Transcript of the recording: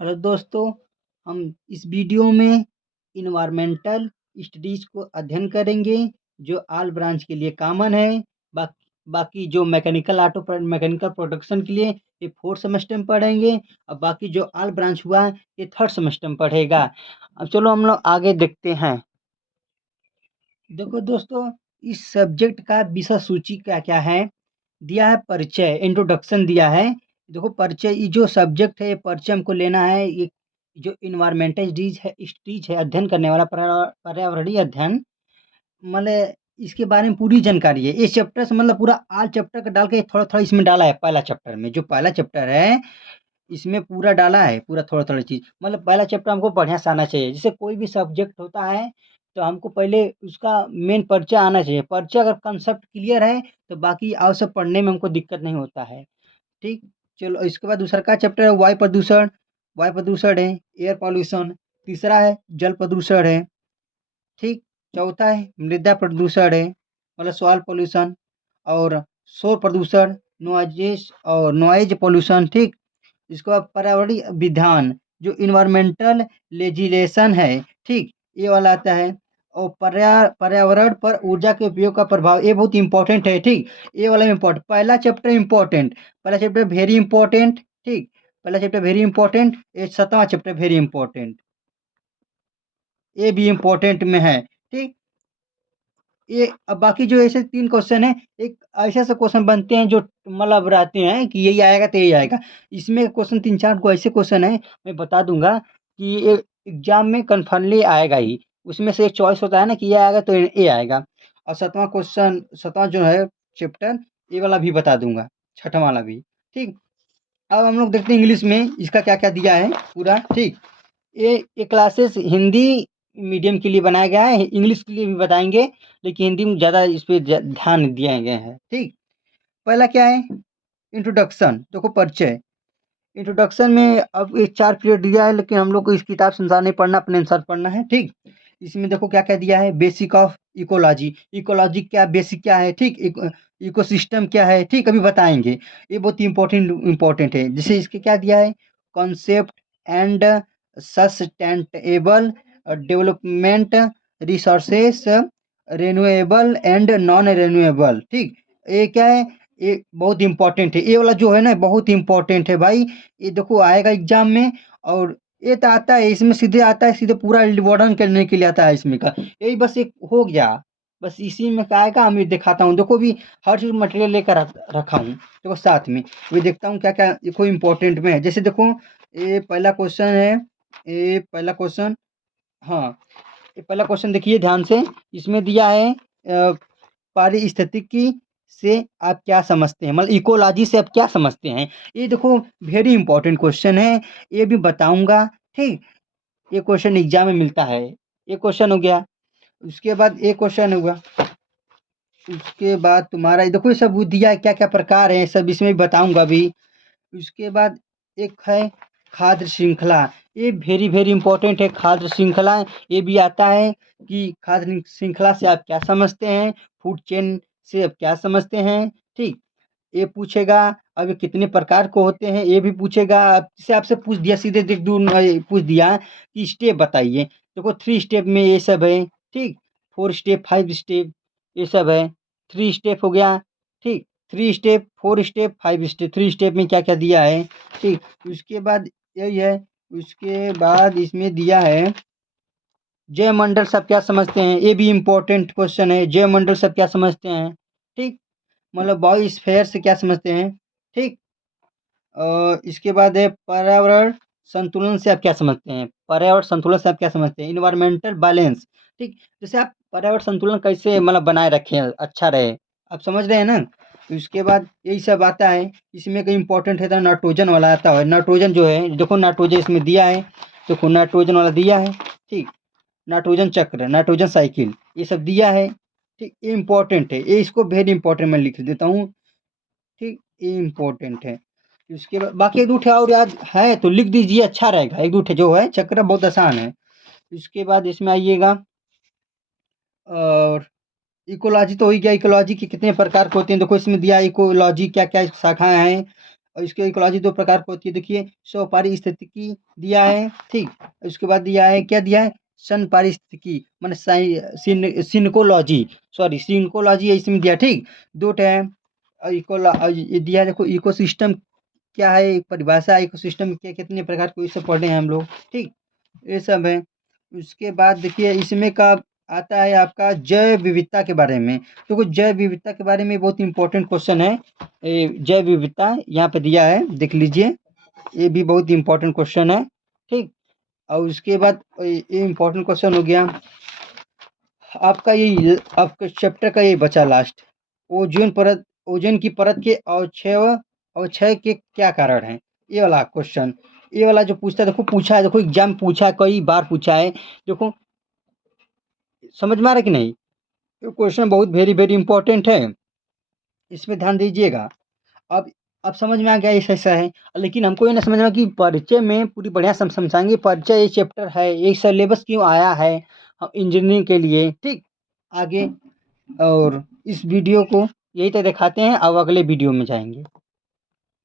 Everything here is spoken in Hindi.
हेलो दोस्तों, हम इस वीडियो में इन्वायरमेंटल स्टडीज़ को अध्ययन करेंगे जो ऑल ब्रांच के लिए कॉमन है। बाकी जो मैकेनिकल प्रोडक्शन के लिए ये फोर्थ सेमेस्टर में पढ़ेंगे और बाकी जो ऑल ब्रांच हुआ ये थर्ड सेमेस्टर में पढ़ेगा। अब चलो हम लोग आगे देखते हैं। देखो दोस्तों, इस सब्जेक्ट का विषय सूची क्या क्या है दिया है। परिचय, इंट्रोडक्शन दिया है। देखो परिचय, ये जो सब्जेक्ट है ये परिचय हमको लेना है। ये जो इन्वायरमेंटल स्टडीज है अध्ययन करने वाला पर्यावरणीय अध्ययन, मतलब इसके बारे में पूरी जानकारी है। इस चैप्टर से मतलब पूरा आल चैप्टर का डाल के थोड़ा थोड़ा इसमें डाला है। पहला चैप्टर में जो पहला चैप्टर है इसमें पूरा डाला है, पूरा थोड़ा थोड़ा चीज़। मतलब पहला चैप्टर हमको बढ़िया से आना चाहिए। जैसे कोई भी सब्जेक्ट होता है तो हमको पहले उसका मेन परिचय आना चाहिए। परिचय अगर कंसेप्ट क्लियर है तो बाकी और सब पढ़ने में हमको दिक्कत नहीं होता है। ठीक। चलो इसके बाद दूसरा का चैप्टर है वायु प्रदूषण। वायु प्रदूषण है एयर पॉल्यूशन। तीसरा है जल प्रदूषण है। ठीक। चौथा है मृदा प्रदूषण है, मतलब सॉइल पॉल्यूशन। और शोर प्रदूषण, नॉइज पॉल्यूशन। ठीक। इसके बाद पर्यावरणीय विधान, जो इन्वायरमेंटल लेजिलेशन है। ठीक। ये वाला आता है। और पर्यावरण पर ऊर्जा के उपयोग का प्रभाव, ये बहुत इंपॉर्टेंट है। ठीक। ये वाला इम्पोर्टेंट, पहला चैप्टर इम्पोर्टेंट, पहला चैप्टर वेरी इंपॉर्टेंट। ठीक। पहला चैप्टर वेरी इंपॉर्टेंट, ये 7वां चैप्टर वेरी इंपॉर्टेंट, ये भी इम्पोर्टेंट में है। ठीक। ये अब बाकी जो ऐसे 3 क्वेश्चन हैं, एक ऐसे-ऐसे क्वेश्चन बनते हैं जो मतलब रहते हैं कि यही आएगा तो यही आएगा। इसमें क्वेश्चन 3-4 को ऐसे क्वेश्चन हैं, मैं बता दूँगा कि ये एग्ज़ाम में कन्फर्मली आएगा ही। उसमें से एक चॉइस होता है ना कि ये आएगा तो ये आएगा। और 7वां जो है चैप्टर, ये वाला भी बता दूँगा, छठा वाला भी। ठीक। अब हम लोग देखते हैं इंग्लिश में इसका क्या-क्या दिया है पूरा। ठीक। ये क्लासेस हिंदी मीडियम के लिए बनाया गया है। इंग्लिश के लिए भी बताएँगे, लेकिन हिंदी में ज़्यादा इस पे ध्यान दिया गया है। ठीक। पहला क्या है, इंट्रोडक्शन। देखो परिचय। इंट्रोडक्शन में अब ये 4 पीरियड दिया है, लेकिन हम लोग को इस किताब से अनुसार नहीं पढ़ना, अपने अनुसार पढ़ना है। ठीक। इसमें देखो क्या-क्या दिया है। बेसिक ऑफ इकोलॉजी, इकोलॉजी क्या बेसिक क्या है। ठीक। इकोसिस्टम क्या है। ठीक, अभी बताएँगे। ये बहुत इम्पोर्टेंट है। जैसे इसके क्या दिया है, concept and sustainable development, resources, renewable and non renewable. ठीक। ये क्या है, ये बहुत इम्पोर्टेंट है। ये वाला जो है ना बहुत इम्पोर्टेंट है भाई। ये देखो आएगा एग्ज़ाम में। और ये तो आता है, इसमें सीधे आता है, सीधे पूरा वर्णन करने के लिए आता है इसमें का। यही बस एक हो गया। बस इसी में क्या आएगा, मैं दिखाता हूँ। देखो अभी हर चीज़ मटेरियल लेकर रखा हूँ। देखो साथ में मैं देखता हूँ क्या-क्या देखो इम्पोर्टेंट में है। जैसे देखो ये पहला क्वेश्चन है, ये पहला क्वेश्चन, हाँ, ये पहला क्वेश्चन देखिए ध्यान से। इसमें दिया है पारिस्थितिकी से आप क्या समझते हैं, मतलब इकोलॉजी से आप क्या समझते हैं। ये देखो वेरी इंपॉर्टेंट क्वेश्चन है, ये भी बताऊंगा। ठीक। ये क्वेश्चन एग्जाम में मिलता है। ये क्वेश्चन हो गया। उसके बाद एक क्वेश्चन हुआ। उसके बाद तुम्हारा ये देखो ये सब दिया है, क्या क्या प्रकार है सब इसमें भी बताऊंगा अभी। उसके बाद एक है खाद्य श्रृंखला। ये वेरी वेरी इंपॉर्टेंट है, खाद्य श्रृंखला। ये भी आता है कि खाद्य श्रृंखला से आप क्या समझते हैं, फूड चेन से आप क्या समझते हैं। ठीक। ये पूछेगा। अब ये कितने प्रकार को होते हैं ये भी पूछेगा। अब जैसे आपसे पूछ दिया सीधे देख दूर पूछ दिया कि स्टेप बताइए। देखो 3 स्टेप में ये सब है। ठीक। 4 स्टेप, 5 स्टेप, ये सब है। 3 स्टेप हो गया। ठीक। 3 स्टेप, 4 स्टेप, 5 स्टेप, 3 स्टेप में क्या-क्या दिया है। ठीक। उसके बाद यही है। उसके बाद इसमें दिया है जयमंडल से आप क्या समझते हैं, ये भी इम्पोर्टेंट क्वेश्चन है। जयमंडल से आप क्या समझते हैं। ठीक। मतलब बायोस्फीयर से क्या समझते हैं। ठीक। इसके बाद है पर्यावरण संतुलन से आप क्या समझते हैं। पर्यावरण संतुलन से आप क्या समझते हैं, इन्वायरमेंटल बैलेंस। ठीक। जैसे आप पर्यावरण संतुलन कैसे मतलब बनाए रखें अच्छा रहे, आप समझ रहे हैं ना। तो इसके बाद यही सब आता है। इसमें एक इम्पोर्टेंट है तो नाइट्रोजन वाला आता है। नाइट्रोजन जो है देखो, नाइट्रोजन इसमें दिया है। देखो नाइट्रोजन वाला दिया है। ठीक। नाइट्रोजन चक्र, नाइट्रोजन साइकिल, ये सब दिया है। ठीक। ये इम्पोर्टेंट है, ये इसको वेरी इंपॉर्टेंट मैं लिख देता हूँ। ठीक। ये इम्पोर्टेंट है। उसके बाद बाकी 1-2 ठे और याद है तो लिख दीजिए, अच्छा रहेगा। 1-2 ठे जो है चक्र बहुत आसान है। उसके बाद इसमें आइएगा। और इकोलॉजी तो हो ही गया। इकोलॉजी के कितने प्रकार के होते हैं देखो इसमें दिया है। इकोलॉजी क्या क्या शाखाएं हैं। और इसके इकोलॉजी 2 प्रकार की होती है। देखिए स्वपारिस्थितिकी दिया है, ठीक। उसके बाद दिया है, क्या दिया है? संपारिस्थितिकी माने सिनकोलॉजी, सॉरी सिंकोलॉजी इसमें दिया, ठीक। 2 टाइम ये दिया है, देखो इकोसिस्टम क्या है, एक परिभाषा इकोसिस्टम के कितने प्रकार को, ये सब पढ़े हैं हम लोग, ठीक। ये सब है। उसके बाद देखिए इसमें का आता है आपका जैव विविधता के बारे में। तो जैव विविधता के बारे में बहुत इंपॉर्टेंट क्वेश्चन है। जैव विविधता यहाँ पे दिया है, देख लीजिए, ये भी बहुत इंपॉर्टेंट क्वेश्चन है, ठीक। और उसके बाद ये इंपॉर्टेंट क्वेश्चन हो गया आपका, ये आपका चैप्टर का ये बचा लास्ट, ओजोन परत, ओजोन की परत के अवक्षय के क्या कारण हैं, ये वाला क्वेश्चन। ये वाला जो पूछता है, देखो पूछा है, देखो एग्जाम पूछा है, कई बार पूछा है, देखो समझ में आ रहा है कि नहीं? ये क्वेश्चन बहुत वेरी वेरी इंपॉर्टेंट है, इसमें ध्यान दीजिएगा। अब समझ में आ गया ऐसा ऐसा है, लेकिन हमको ये ना समझ में कि परिचय में पूरी बढ़िया समझाएंगे, परिचय ये चैप्टर है, ये सिलेबस क्यों आया है इंजीनियरिंग के लिए, ठीक। आगे और इस वीडियो को यही तक दिखाते हैं, अब अगले वीडियो में जाएंगे।